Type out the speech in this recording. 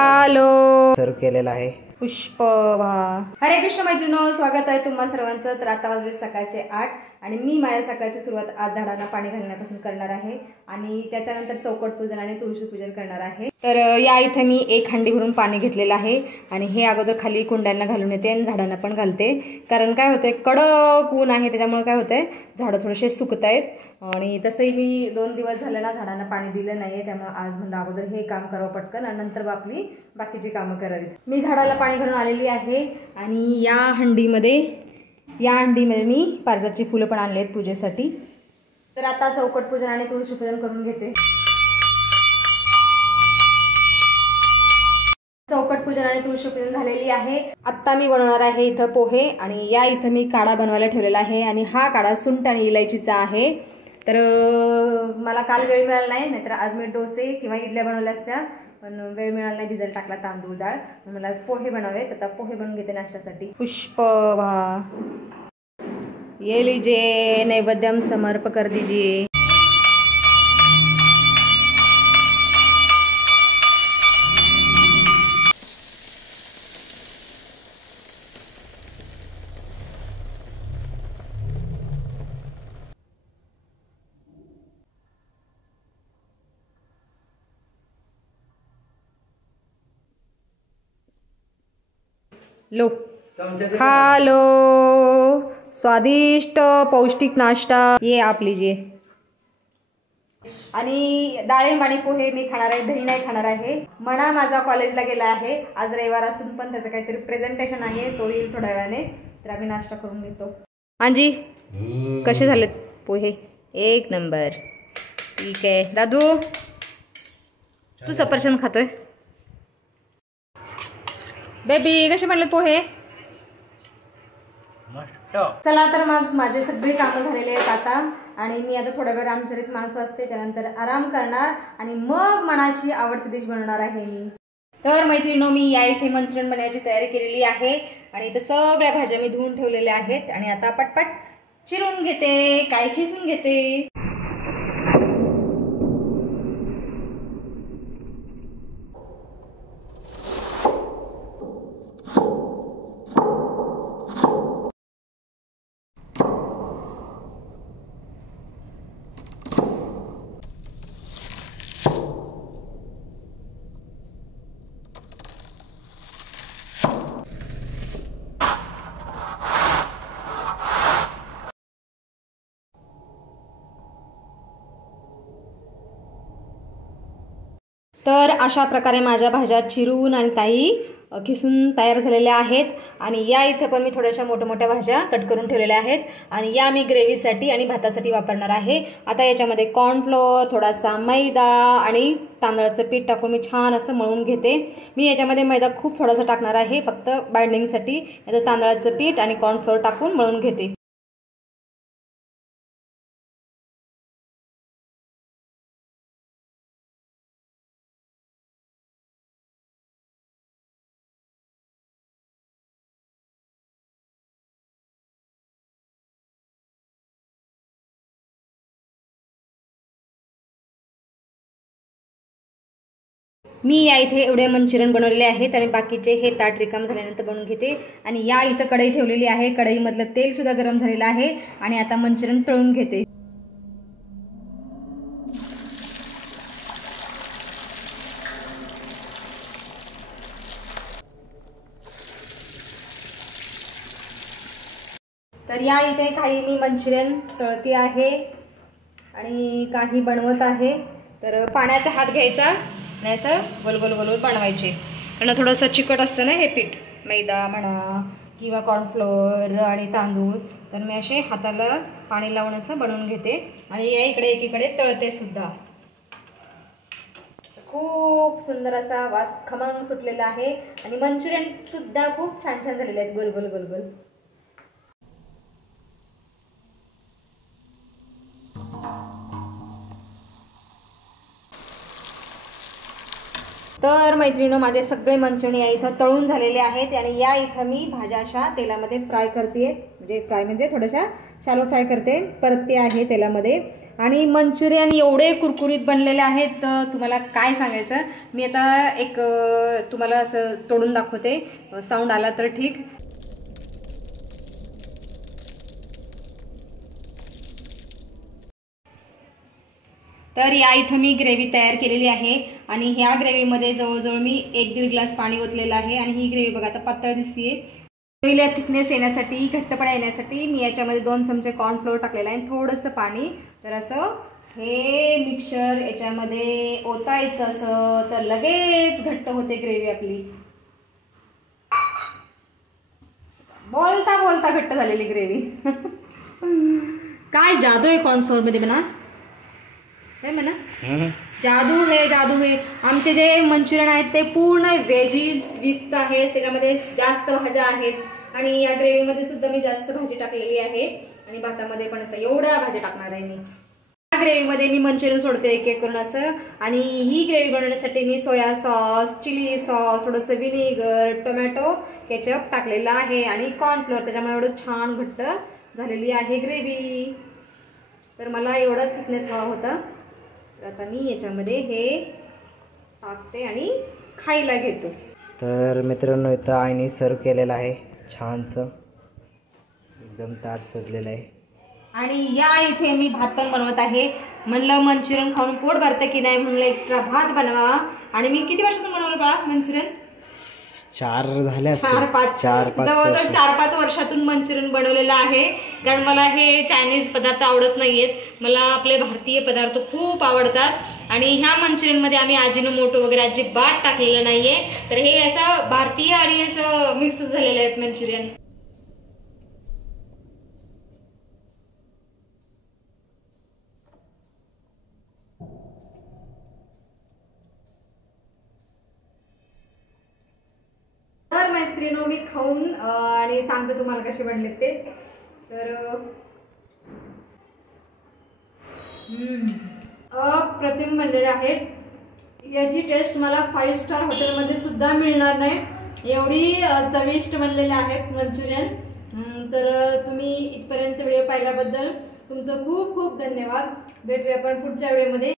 Hello सर्व केलेला आहे पुष्पभा। हरे कृष्ण मैत्रिणो, स्वागत आहे तुम्हा सर्वांचं। तर आता वाजले सकाळचे 8 आणि मी माझ्या सकाळची सुरुवात आज झाडांना पाणी घालण्यापासून करणार आहे आणि त्याच्यानंतर चौकट पूजन आणि तुळशी पूजन करणार आहे। तर या इथे मी एक हंडी भरून पाणी घेतलेलं आहे आणि हे अगोदर खाली कुंड्यांना घालून येते आणि झाडांना पण घालते। कारण काय होतंय, कडक ऊन आहे त्याच्यामुळे काय होतंय, झाडं थोडेसे सुकतायत आणि तसंही मी 2 दिवस झाले ना झाडांना पाणी दिलं नाहीये, त्यामुळे आज म्हणलं अगोदर हे काम करावं पटकन आणि नंतर आपली बाकीची कामं करावीत। मी झाडाला पाणी घालून आलेली आहे आणि या हंडीमध्ये मी पारिजातची फुलं पण आणली आहेत पूजेसाठी। तर आता चौकट पूजन आणि तुळशी पूजन करून घेते। चौकट पूजन आणि तुळशी पूजन झालेली आहे। आता मी बनवणार आहे इथं पोहे आणि या इथं मी काढा बनवायला ठेवलेला आहे आणि हा काढा सुंठ आणि इलायचीचा आहे। तर मला काल वेळ मिळाला नाही, नाहीतर आज मी डोसे किंवा इडल्या बनवल्या असत्या, पण वेळ मिळाला नाही, भिजायला टाकला तांदूळ डाळ, मला आज पोहे बनावेत। आता पोहे बनवून घेते नाश्त्यासाठी। पुष्पभा ये लीजिए नैवेद्यम समर्प कर दीजिए। लो हेलो, स्वादिष्ट पौष्टिक नाश्ता ये आप लीजिए। आणि डाळिंब आणि पोहे मी खाणार आहे, दही नाही खाणार आहे। मना माझा कॉलेजला गेला आहे, आज रविवार असून पण त्याचं काहीतरी प्रेझेंटेशन आहे, तो येईल थोड्या वेळाने, तर आम्ही नाश्ता करून घेतो। हांजी कसे झालेत पोहे? एक नंबर। ठीक आहे दादू, तू सफरचंद खातोय? बेबी कसे बनले पोहे? मस्त। चला तर मग माझे सगळे कामं झालेले आहेत आता आणि मी आता थोडा वेळ रामचरित मानस वाचते, त्यानंतर आराम करणार आणि मग मनाची आवडती डिश बनवणार आहे मी। तर मैत्रिणींनो, मी या इथे मंचुरियन बनवायची तयारी केलेली आहे आणि इथे सगळ्या भाज्या मी धुवून ठेवलेल्या आहेत आणि आता पटपट चिरून घेते, काय खिसून घेते। तर अशा प्रकारे माझ्या भाज्या चिरून आणि काही खिसून तयार झालेल्या आहेत आणि या इथं पण मी थोड्याशा मोठ्या भाज्या कट करून ठेवलेल्या आहेत आणि या मी ग्रेव्हीसाठी आणि भातासाठी वापरणार आहे। आता याच्यामध्ये कॉर्नफ्लोअर, थोडासा मैदा आणि तांदळाचं पीठ टाकून मी छान असं मळून घेते। मी याच्यामध्ये मैदा खूप थोडासा टाकणार आहे, फक्त बाइंडिंगसाठी। याचं तांदळाचं पीठ आणि कॉर्नफ्लोअर टाकून मळून घेते। मी या इथे एवढे मंचुरियन बनवलेले आहेत आणि बाकीचे हे ताट रिकाम झाल्यानंतर बनवून घेते आणि या इथं कढई ठेवलेली आहे, कढईमधलं तेल सुद्धा गरम झालेलं आहे आणि आता मंचुरियन तळून घेते। तर या इथे काही मी मंचुरियन तळते आहे आणि काही बनवत आहे। तर पाण्याचा हात घ्यायचा आणि असं गोल गोल गोल बनवायचे, कारण थोडंसं चिकट असतं ना हे पीठ, मैदा म्हणा किंवा कॉर्नफ्लोअर आणि तांदूळ। तर मी असे हाताला पाणी लावून असं बनवून घेते आणि या इकडे एकीकडे तळते सुद्धा। खूप सुंदर असा वास खमंग सुटलेला आहे आणि मंचुरियन सुद्धा खूप छान छान झालेले आहेत, गोल गोल गोल गोल। तर मैत्रिणींनो, माझे सगळे मंचुरियन या इथं तळून झालेले आहेत आणि या इथं मी भाज्या अशा तेलामध्ये फ्राय करते, म्हणजे फ्राय म्हणजे थोड्याशा शालो फ्राय करते, परतते आहे तेलामध्ये आणि मंचुरियन एवढे कुरकुरीत बनलेले आहेत तुम्हाला काय सांगायचं. मी आता एक तुम्हाला असं तोडून दाखवते, साऊंड आला तर ठीक. तर या इथं मी ग्रेव्ही तयार केलेली आहे आणि ह्या ग्रेव्हीमध्ये जवळजवळ मी 1-1.5 ग्लास पाणी ओतलेलं आहे. आणि ही ग्रेव्ही बघा आता पातळ दिसतीये. ग्रेव्हीला थिकनेस येण्यासाठी, घट्टपणा येण्यासाठी मी याच्यामध्ये 2 चमचे कॉर्नफ्लोअर टाकलेला आहे, थोडंसं पाणी. तर असं हे मिक्सचर याच्यामध्ये ओतायचं असं तर लगेच घट्ट होते ग्रेव्ही आपली. बोलता बोलता घट्ट झालेली ग्रेव्ही. काय जादू आहे कॉर्नफ्लोअर मध्ये म्हणा, काय म्हणा, जादू है जादू है. आमचे जे मंचुरियन आहेत ते पूर्ण व्हेजीज युक्त आहेत, त्याच्यामध्ये जास्त भाज्या आहेत. आणि या ग्रेव्हीमध्ये सुद्धा मी जास्त भाजी टाकलेली आहे आणि भातामध्ये पण आता एवढ्या भाज्या टाकणार आहे मी. या ग्रेव्हीमध्ये मी मंचुरियन सोडते एक एक करून असं. आणि ही ग्रेव्ही बनवण्यासाठी मी सोया सॉस, चिली सॉस, थोडंसं विनेगर, टोमॅटो केचप टाकलेलं आहे आणि कॉर्नफ्लोअर, त्याच्यामुळे एवढं छान घट्ट झालेली आहे ग्रेव्ही. तर मला एवढाच थिकनेस हवा होता. तर आता मी याच्यामध्ये हे टाकते आणि खायला घेतो. तर मित्रांनो इथं आईने सर्व केलेलं आहे, छानसं एकदम ताट सजलेलं आहे. आणि या इथे मी भात पण बनवत आहे. म्हणलं मंचुरियन खाऊन पोट भरतं की नाही, म्हणलं एक्स्ट्रा भात बनवा. आणि मी किती वर्षातून बनवलं बा मंचुरियन? 4 झाले, 4-5 जवळजवळ 4-5 वर्षातून मंचुरियन बनवलेलं आहे. कारण मला हे चायनीज पदार्थ आवडत नाहीयेत, मला आपले भारतीय पदार्थ खूप आवडतात. आणि ह्या मंचुरियनमध्ये आम्ही अजिनोमोटो वगैरे अजिबात टाकलेलं नाहीये. तर हे असं भारतीय आणि असं मिक्स झालेले आहेत मंचुरियन. तर मैत्रिणो मी खाऊन आणि सांगते तुम्हाला कसे बनले ते. तर अप्रतिम बनलेले आहेत. याची टेस्ट मला 5 स्टार हॉटेलमध्ये सुद्धा मिळणार नाही, एवढी चविष्ट बनलेले आहेत मंचुरियन. तर तुम्ही इथपर्यंत व्हिडिओ पाहिल्याबद्दल तुमचं खूप खूप धन्यवाद. भेटूया आपण पुढच्या व्हिडिओमध्ये.